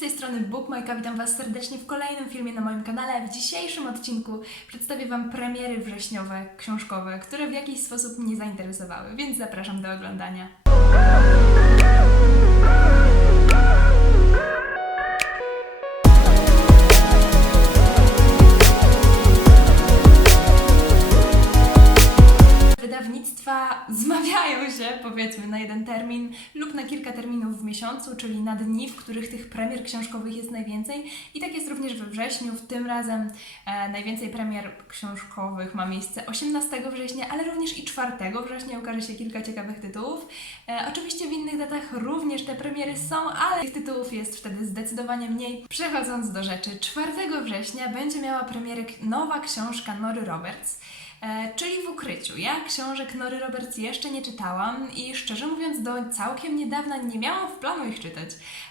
tej strony Bookmajka, witam Was serdecznie w kolejnym filmie na moim kanale. W dzisiejszym odcinku przedstawię Wam premiery wrześniowe, książkowe, które w jakiś sposób mnie zainteresowały, więc zapraszam do oglądania. Zmawiają się, powiedzmy, na jeden termin lub na kilka terminów w miesiącu, czyli na dni, w których tych premier książkowych jest najwięcej. I tak jest również we wrześniu. W tym razem e, najwięcej premier książkowych ma miejsce 18 września, ale również i 4 września ukaże się kilka ciekawych tytułów. E, oczywiście w innych datach również te premiery są, ale tych tytułów jest wtedy zdecydowanie mniej. Przechodząc do rzeczy, 4 września będzie miała premierę nowa książka Nory Roberts. E, czyli w ukryciu. Ja książek Nory Roberts jeszcze nie czytałam i szczerze mówiąc do całkiem niedawna nie miałam w planu ich czytać.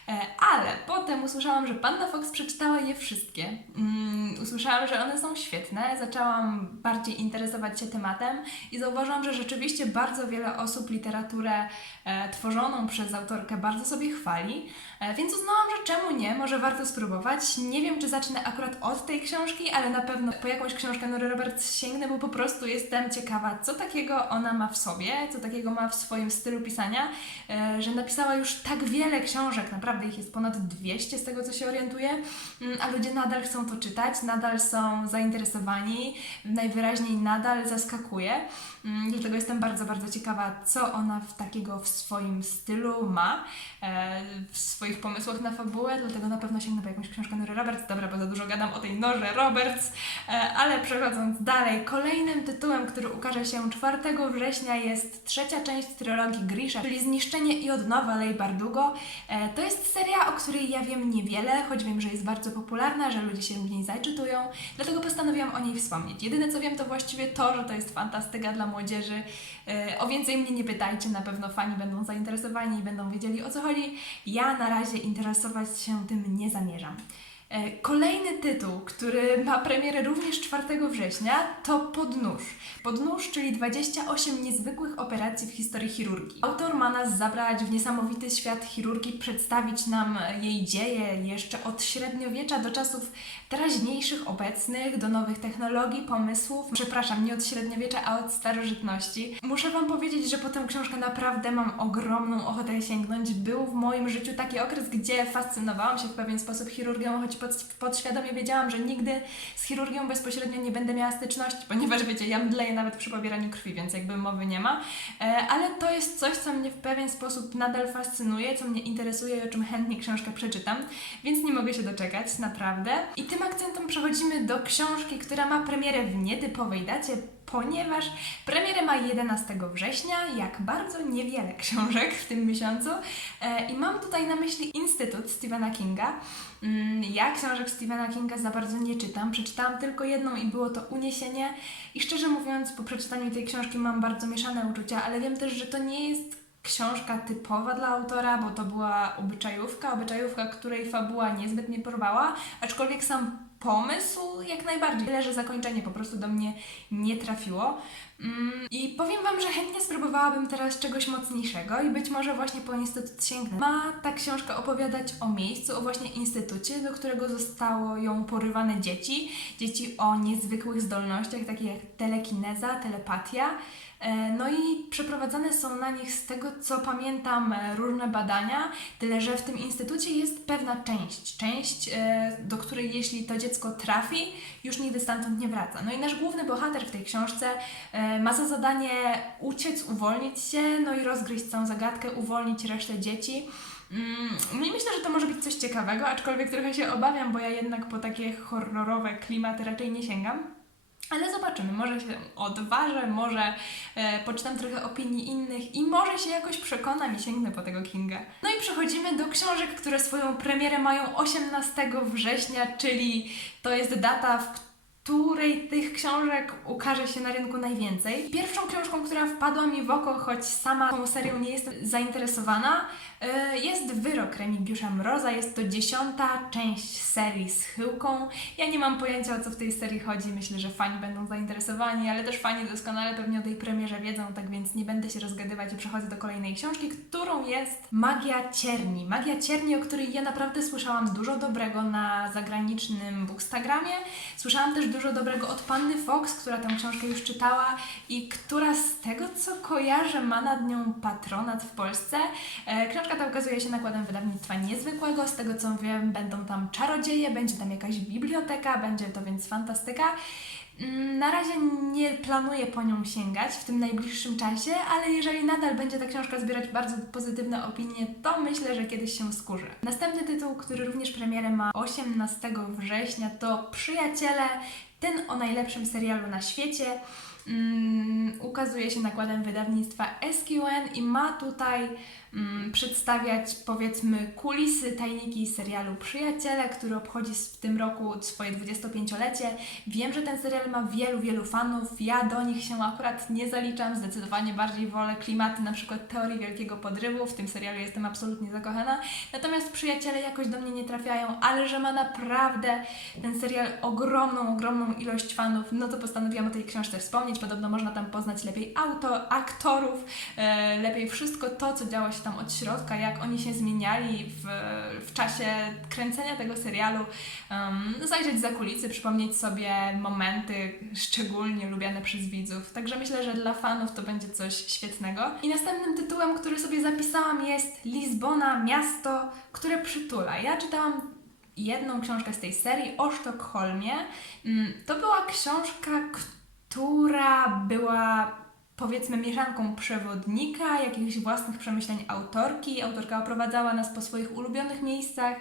E, ale potem usłyszałam, że Panna Fox przeczytała je wszystkie. Mm, usłyszałam, że one są świetne, zaczęłam bardziej interesować się tematem i zauważyłam, że rzeczywiście bardzo wiele osób literaturę e, tworzoną przez autorkę bardzo sobie chwali, e, więc uznałam, że czemu nie, może warto spróbować. Nie wiem, czy zacznę akurat od tej książki, ale na pewno po jakąś książkę Nory Roberts sięgnę, bo po prostu jestem ciekawa, co takiego ona ma w sobie, co takiego ma w swoim stylu pisania, że napisała już tak wiele książek, naprawdę ich jest ponad 200 z tego, co się orientuję, mm, a ludzie nadal chcą to czytać, nadal są zainteresowani, najwyraźniej nadal zaskakuje. Mm, Dlatego jestem bardzo, bardzo ciekawa, co ona w takiego w swoim stylu ma, e, w swoich pomysłach na fabułę, dlatego na pewno sięgnę po jakąś książkę Nory Roberts. Dobra, bo za dużo gadam o tej Norze Roberts, e, ale przechodząc dalej, kolejnym tytułem, który ukaże się 4 września jest trzecia część trylogii Grisha, czyli Zniszczenie i odnowa Lej Bardugo. E, To jest seria, o której ja wiem niewiele, choć wiem, że jest bardzo popularna, że ludzie się w niej zaczytują, dlatego postanowiłam o niej wspomnieć. Jedyne co wiem to właściwie to, że to jest fantastyka dla młodzieży. E, O więcej mnie nie pytajcie, na pewno fani będą zainteresowani i będą wiedzieli o co chodzi. Ja na razie interesować się tym nie zamierzam. E, Kolejny tytuł, który ma premierę również 4 września, to Podnóż. Podnóż, czyli 28 niezwykłych operacji w historii chirurgii. Autor ma nas zabrać w niesamowity świat chirurgii, przedstawić nam jej dzieje jeszcze od średniowiecza do czasów teraźniejszych, obecnych, do nowych technologii, pomysłów. Przepraszam, nie od średniowiecza, a od starożytności. Muszę Wam powiedzieć, że po tę książkę naprawdę mam ogromną ochotę sięgnąć. Był w moim życiu taki okres, gdzie fascynowałam się w pewien sposób chirurgią, choć pod, podświadomie wiedziałam, że nigdy z chirurgią bezpośrednio nie będę miała styczności, ponieważ wiecie, ja mdleję nawet przy pobieraniu krwi, więc jakby mowy nie ma. E, ale to jest coś, co mnie w pewien sposób nadal fascynuje, co mnie interesuje i o czym chętnie książkę przeczytam, więc nie mogę się doczekać, naprawdę. I tym akcentem przechodzimy do książki, która ma premierę w nietypowej dacie, ponieważ premierę ma 11 września, jak bardzo niewiele książek w tym miesiącu. E, I mam tutaj na myśli Instytut Stephena Kinga. Mm, Ja książek Stephena Kinga za bardzo nie czytam. Przeczytałam tylko jedną i było to Uniesienie. I szczerze mówiąc, po przeczytaniu tej książki mam bardzo mieszane uczucia, ale wiem też, że to nie jest książka typowa dla autora, bo to była obyczajówka, obyczajówka, której fabuła niezbyt mnie porwała, aczkolwiek sam pomysł jak najbardziej. Tyle, że zakończenie po prostu do mnie nie trafiło. Mm, I powiem Wam, że chętnie spróbowałabym teraz czegoś mocniejszego i być może właśnie po instytut sięgnę. Ma ta książka opowiadać o miejscu, o właśnie instytucie, do którego zostało ją porywane dzieci. Dzieci o niezwykłych zdolnościach, takich jak telekineza, telepatia. E, No i przeprowadzane są na nich z tego, co pamiętam, e, różne badania, tyle że w tym instytucie jest pewna część, część, e, do której jeśli to dziecko trafi, już nigdy stamtąd nie wraca. No i nasz główny bohater w tej książce ma za zadanie uciec, uwolnić się, no i rozgryźć całą zagadkę, uwolnić resztę dzieci. Mm, No i myślę, że to może być coś ciekawego, aczkolwiek trochę się obawiam, bo ja jednak po takie horrorowe klimaty raczej nie sięgam. Ale zobaczymy, może się odważę, może e, poczytam trochę opinii innych i może się jakoś przekonam i sięgnę po tego Kinga. No i przechodzimy do książek, które swoją premierę mają 18 września, czyli to jest data, w której tych książek ukaże się na rynku najwięcej. Pierwszą książką, która wpadła mi w oko, choć sama tą serią nie jestem zainteresowana, E, Jest wyrok Remigiusza Mroza, jest to dziesiąta część serii z Chyłką. Ja nie mam pojęcia o co w tej serii chodzi, myślę, że fani będą zainteresowani, ale też fani doskonale pewnie o tej premierze wiedzą, tak więc nie będę się rozgadywać i przechodzę do kolejnej książki, którą jest Magia Cierni. Magia Cierni, o której ja naprawdę słyszałam dużo dobrego na zagranicznym Bookstagramie. Słyszałam też dużo dobrego od Panny Fox, która tę książkę już czytała i która z tego co kojarzę ma nad nią patronat w Polsce. E, Książka ta ukazuje się nakładem wydawnictwa niezwykłego. Z tego co wiem, będą tam czarodzieje, będzie tam jakaś biblioteka, będzie to więc fantastyka. Mm, Na razie nie planuję po nią sięgać w tym najbliższym czasie, ale jeżeli nadal będzie ta książka zbierać bardzo pozytywne opinie, to myślę, że kiedyś się skurzy. Następny tytuł, który również premierę ma 18 września, to Przyjaciele, ten o najlepszym serialu na świecie. Mm, ukazuje się nakładem wydawnictwa SQN i ma tutaj przedstawiać powiedzmy kulisy, tajniki serialu Przyjaciele, który obchodzi w tym roku swoje 25-lecie. Wiem, że ten serial ma wielu, wielu fanów. Ja do nich się akurat nie zaliczam. Zdecydowanie bardziej wolę klimaty na przykład teorii wielkiego podrywu. W tym serialu jestem absolutnie zakochana. Natomiast Przyjaciele jakoś do mnie nie trafiają, ale że ma naprawdę ten serial ogromną, ogromną ilość fanów, no to postanowiłam o tej książce wspomnieć. Podobno można tam poznać lepiej auto, aktorów, e, lepiej wszystko to, co działo się tam od środka, jak oni się zmieniali w, w czasie kręcenia tego serialu, um, zajrzeć za kulisy, przypomnieć sobie momenty szczególnie lubiane przez widzów. Także myślę, że dla fanów to będzie coś świetnego. I następnym tytułem, który sobie zapisałam jest Lizbona, miasto, które przytula. Ja czytałam jedną książkę z tej serii o Sztokholmie. Mm, To była książka, która była powiedzmy mieszanką przewodnika, jakichś własnych przemyśleń autorki. Autorka oprowadzała nas po swoich ulubionych miejscach.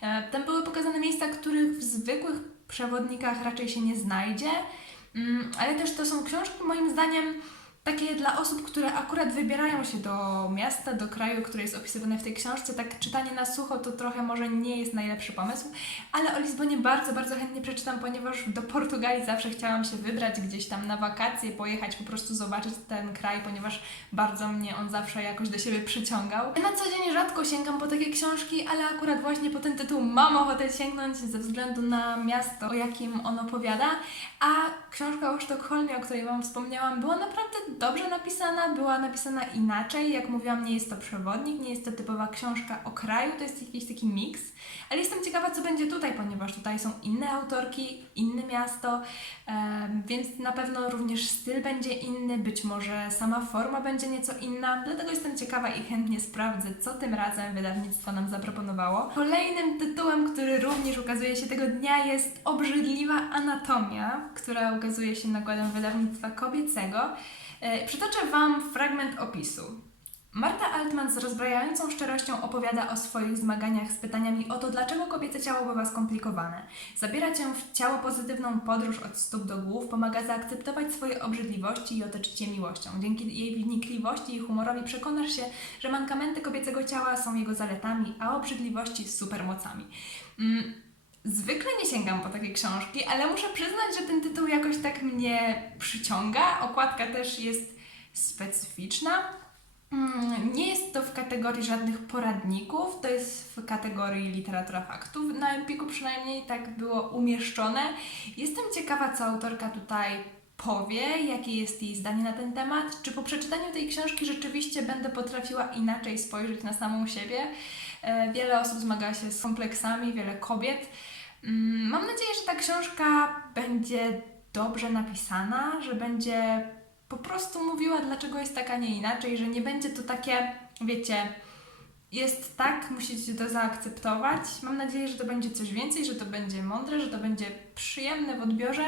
E, Tam były pokazane miejsca, których w zwykłych przewodnikach raczej się nie znajdzie. Mm, Ale też to są książki moim zdaniem takie dla osób, które akurat wybierają się do miasta, do kraju, który jest opisywany w tej książce. Tak czytanie na sucho to trochę może nie jest najlepszy pomysł, ale o Lizbonie bardzo, bardzo chętnie przeczytam, ponieważ do Portugalii zawsze chciałam się wybrać gdzieś tam na wakacje, pojechać, po prostu zobaczyć ten kraj, ponieważ bardzo mnie on zawsze jakoś do siebie przyciągał. Na co dzień rzadko sięgam po takie książki, ale akurat właśnie po ten tytuł mam ochotę sięgnąć ze względu na miasto, o jakim on opowiada, a książka o Sztokholmie, o której Wam wspomniałam, była naprawdę dobrze napisana, była napisana inaczej. Jak mówiłam, nie jest to przewodnik, nie jest to typowa książka o kraju, to jest jakiś taki miks. Ale jestem ciekawa, co będzie tutaj, ponieważ tutaj są inne autorki, inne miasto, więc na pewno również styl będzie inny, być może sama forma będzie nieco inna. Dlatego jestem ciekawa i chętnie sprawdzę, co tym razem wydawnictwo nam zaproponowało. Kolejnym tytułem, który również ukazuje się tego dnia, jest Obrzydliwa Anatomia, która ukazuje się nakładem wydawnictwa kobiecego. E, Przytoczę Wam fragment opisu. Marta Altman z rozbrajającą szczerością opowiada o swoich zmaganiach z pytaniami o to, dlaczego kobiece ciało bywa skomplikowane. Zabiera cię w ciało pozytywną podróż od stóp do głów, pomaga zaakceptować swoje obrzydliwości i otoczyć je miłością. Dzięki jej wnikliwości i humorowi przekonasz się, że mankamenty kobiecego ciała są jego zaletami, a obrzydliwości supermocami. Mm, Zwykle nie sięgam po takie książki, ale muszę przyznać, że ten tytuł jakoś tak mnie przyciąga. Okładka też jest specyficzna. Mm, Nie jest to w kategorii żadnych poradników, to jest w kategorii literatura faktów. Na Empiku przynajmniej tak było umieszczone. Jestem ciekawa, co autorka tutaj powie, jakie jest jej zdanie na ten temat. Czy po przeczytaniu tej książki rzeczywiście będę potrafiła inaczej spojrzeć na samą siebie? E, Wiele osób zmaga się z kompleksami, wiele kobiet. Mm, Mam nadzieję, że ta książka będzie dobrze napisana, że będzie po prostu mówiła, dlaczego jest tak, a nie inaczej, że nie będzie to takie, wiecie, jest tak, musicie to zaakceptować. Mam nadzieję, że to będzie coś więcej, że to będzie mądre, że to będzie przyjemne w odbiorze.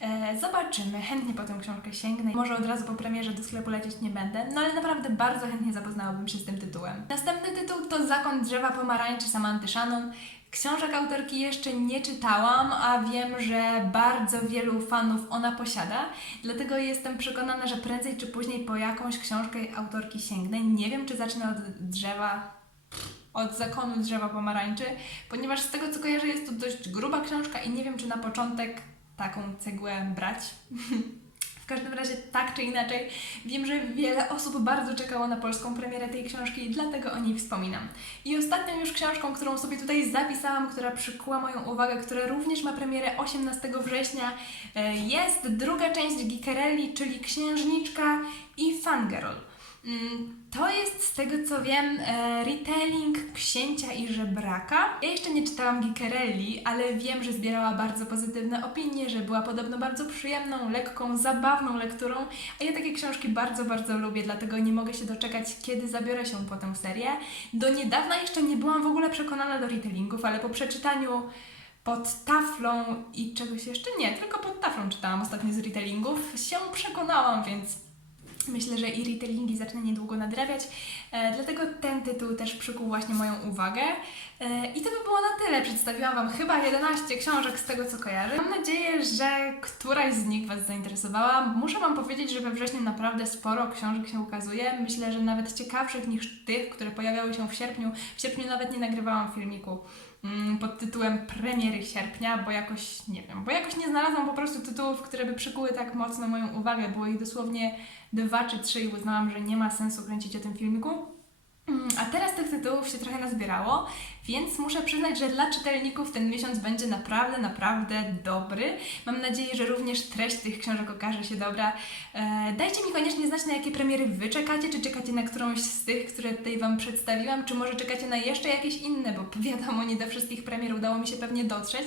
E, zobaczymy, chętnie po tę książkę sięgnę. Może od razu po premierze do sklepu lecieć nie będę, no ale naprawdę bardzo chętnie zapoznałabym się z tym tytułem. Następny tytuł to Zakon drzewa pomarańczy Samanty Shannon. Książek autorki jeszcze nie czytałam, a wiem, że bardzo wielu fanów ona posiada, dlatego jestem przekonana, że prędzej czy później po jakąś książkę autorki sięgnę. Nie wiem, czy zacznę od drzewa, od zakonu drzewa pomarańczy, ponieważ z tego co kojarzę jest to dość gruba książka i nie wiem, czy na początek taką cegłę brać. W każdym razie, tak czy inaczej, wiem, że wiele osób bardzo czekało na polską premierę tej książki i dlatego o niej wspominam. I ostatnią już książką, którą sobie tutaj zapisałam, która przykuła moją uwagę, która również ma premierę 18 września, e, jest druga część Gikerelli, czyli Księżniczka i Fangirl. Mm, To jest z tego co wiem e, retelling Księcia i Żebraka. Ja jeszcze nie czytałam Gikerelli, ale wiem, że zbierała bardzo pozytywne opinie, że była podobno bardzo przyjemną, lekką, zabawną lekturą, a ja takie książki bardzo, bardzo lubię, dlatego nie mogę się doczekać, kiedy zabiorę się po tę serię. Do niedawna jeszcze nie byłam w ogóle przekonana do retellingów, ale po przeczytaniu pod taflą i czegoś jeszcze nie, tylko pod taflą czytałam ostatnio z retellingów, się przekonałam, więc Myślę, że i retailingi zacznę niedługo nadrabiać, e, dlatego ten tytuł też przykuł właśnie moją uwagę. E, I to by było na tyle. Przedstawiłam Wam chyba 11 książek z tego, co kojarzę. Mam nadzieję, że któraś z nich Was zainteresowała. Muszę Wam powiedzieć, że we wrześniu naprawdę sporo książek się ukazuje. Myślę, że nawet ciekawszych niż tych, które pojawiały się w sierpniu. W sierpniu nawet nie nagrywałam filmiku pod tytułem Premiery sierpnia, bo jakoś, nie wiem, bo jakoś nie znalazłam po prostu tytułów, które by przykuły tak mocno moją uwagę. Było ich dosłownie dwa czy trzy i uznałam, że nie ma sensu kręcić o tym filmiku. Mm, A teraz tych tytułów się trochę nazbierało, więc muszę przyznać, że dla czytelników ten miesiąc będzie naprawdę, naprawdę dobry. Mam nadzieję, że również treść tych książek okaże się dobra. E, dajcie mi koniecznie znać, na jakie premiery Wy czekacie, czy czekacie na którąś z tych, które tutaj Wam przedstawiłam, czy może czekacie na jeszcze jakieś inne, bo wiadomo, nie do wszystkich premier udało mi się pewnie dotrzeć.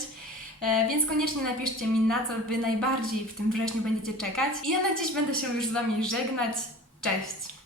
E, Więc koniecznie napiszcie mi, na co Wy najbardziej w tym wrześniu będziecie czekać. I ja na dziś będę się już z Wami żegnać. Cześć!